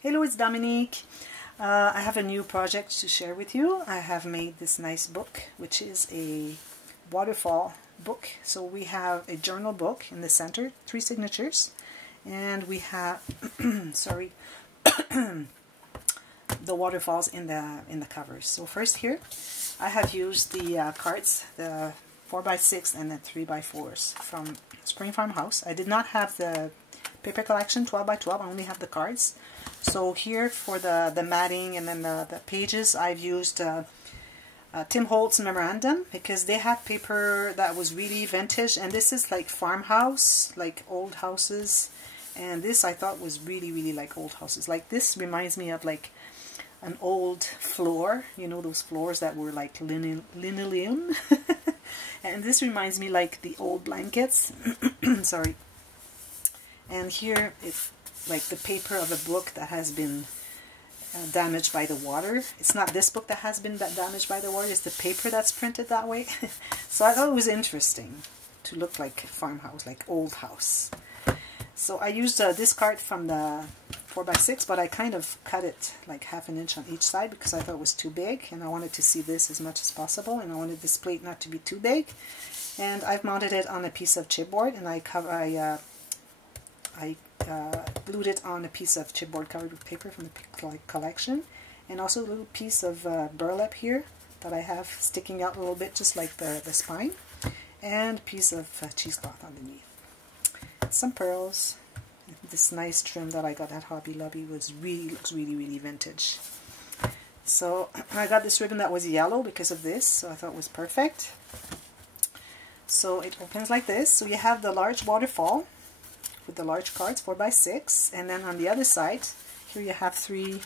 Hello, it's Dominique. I have a new project to share with you. I have made this nice book, which is a waterfall book. So we have a journal book in the center, 3 signatures, and we have sorry, the waterfalls in the covers. So first here, I have used the cards, the 4x6 and the 3x4s from Spring Farmhouse. I did not have the paper collection 12x12. I only have the cards. So here for the matting and then the pages, I've used Tim Holtz Memorandum, because they had paper that was really vintage, and this is like farmhouse, like old houses, and this I thought was really like old houses. Like this reminds me of like an old floor, you know, those floors that were like linoleum. And this reminds me like the old blankets. Sorry. And here it's like the paper of a book that has been damaged by the water. It's not this book that has been damaged by the water, it's the paper that's printed that way. So I thought it was interesting to look like farmhouse, like old house. So I used this card from the 4x6, but I kind of cut it like 1/2 inch on each side because I thought it was too big, and I wanted to see this as much as possible, and I wanted this plate not to be too big. And I've mounted it on a piece of chipboard, and I glued it on a piece of chipboard covered with paper from the collection, and also a little piece of burlap here that I have sticking out a little bit, just like the spine, and a piece of cheesecloth underneath. Some pearls. This nice trim that I got at Hobby Lobby looks really vintage. So I got this ribbon that was yellow because of this, so I thought it was perfect. So it opens like this. So you have the large waterfall with the large cards, 4x6, and then on the other side, here you have 3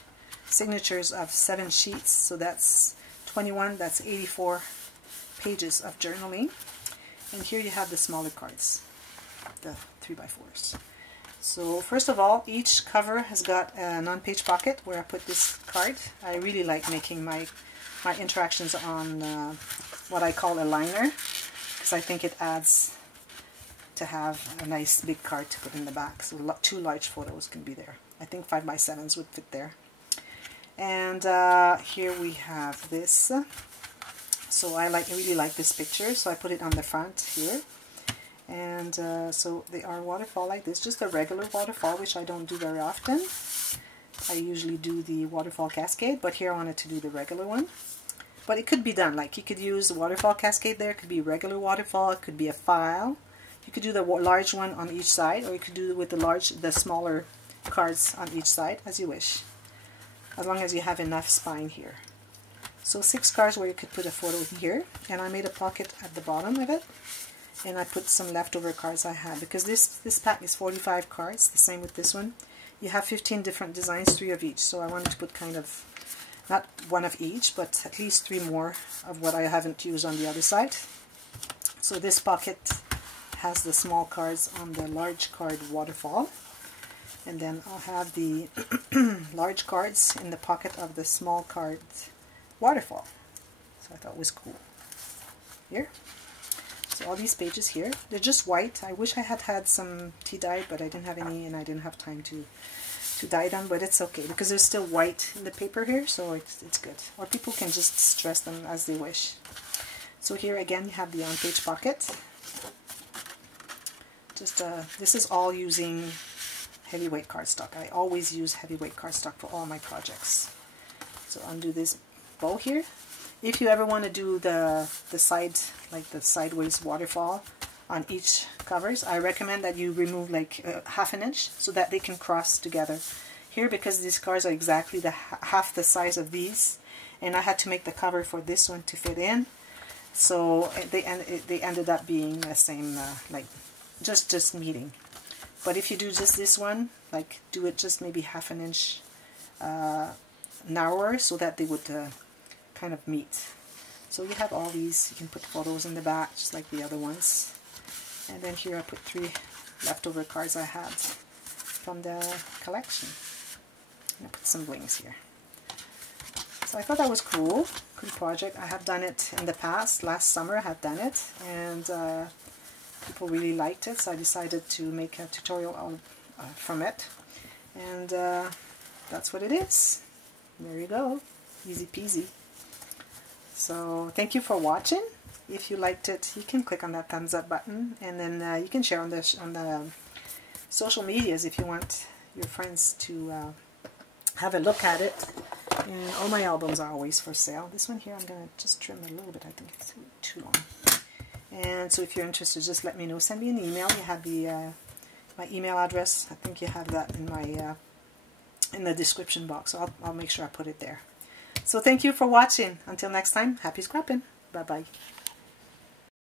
signatures of 7 sheets, so that's 21, that's 84 pages of journaling. And here you have the smaller cards, the 3x4s. So first of all, each cover has got an on-page pocket where I put this card. I really like making my interactions on what I call a liner, because I think it adds to have a nice big card to put in the back. So 2 large photos can be there. I think 5x7s would fit there. And here we have this. So I really like this picture, so I put it on the front here. And so they are waterfall like this, just a regular waterfall, which I don't do very often. I usually do the waterfall cascade, but here I wanted to do the regular one. But it could be done, like you could use the waterfall cascade there, it could be regular waterfall, it could be a file. You could do the large one on each side, or you could do it with the smaller cards on each side, as you wish, as long as you have enough spine here. So 6 cards where you could put a photo here, and I made a pocket at the bottom of it, and I put some leftover cards I had, because this pack is 45 cards, the same with this one. You have 15 different designs, 3 of each, so I wanted to put kind of, not 1 of each, but at least 3 more of what I haven't used on the other side. So this pocket has the small cards on the large card waterfall, and then I'll have the large cards in the pocket of the small card waterfall. So I thought it was cool. Here, so all these pages here, they're just white. I wish I had had some tea dye, but I didn't have any, and I didn't have time to dye them, but it's okay because there's still white in the paper here, so it's good. Or people can just stress them as they wish. So here again you have the on-page pocket. This is all using heavyweight cardstock. I always use heavyweight cardstock for all my projects. So undo this bow here. If you ever want to do the side, like the sideways waterfall on each covers, I recommend that you remove like 1/2 inch so that they can cross together. Here, because these cards are exactly half the size of these, and I had to make the cover for this one to fit in, so they ended up being the same, like just meeting. But if you do just this one, like do it just maybe 1/2 inch narrower so that they would kind of meet. So you have all these, you can put photos in the back just like the other ones. And then here I put 3 leftover cards I had from the collection. And I put some blings here. So I thought that was cool project. I have done it in the past. Last summer I have done it, and people really liked it, so I decided to make a tutorial from it. And that's what it is. There you go. Easy peasy. So thank you for watching. If you liked it, you can click on that thumbs up button, and then you can share on the social medias if you want your friends to have a look at it. And all my albums are always for sale. This one here, I'm going to just trim it a little bit. I think it's too long. And so if you're interested, just let me know. Send me an email. You have the my email address. I think you have that in my in the description box. So I'll make sure I put it there. So thank you for watching. Until next time, happy scrapping. Bye-bye.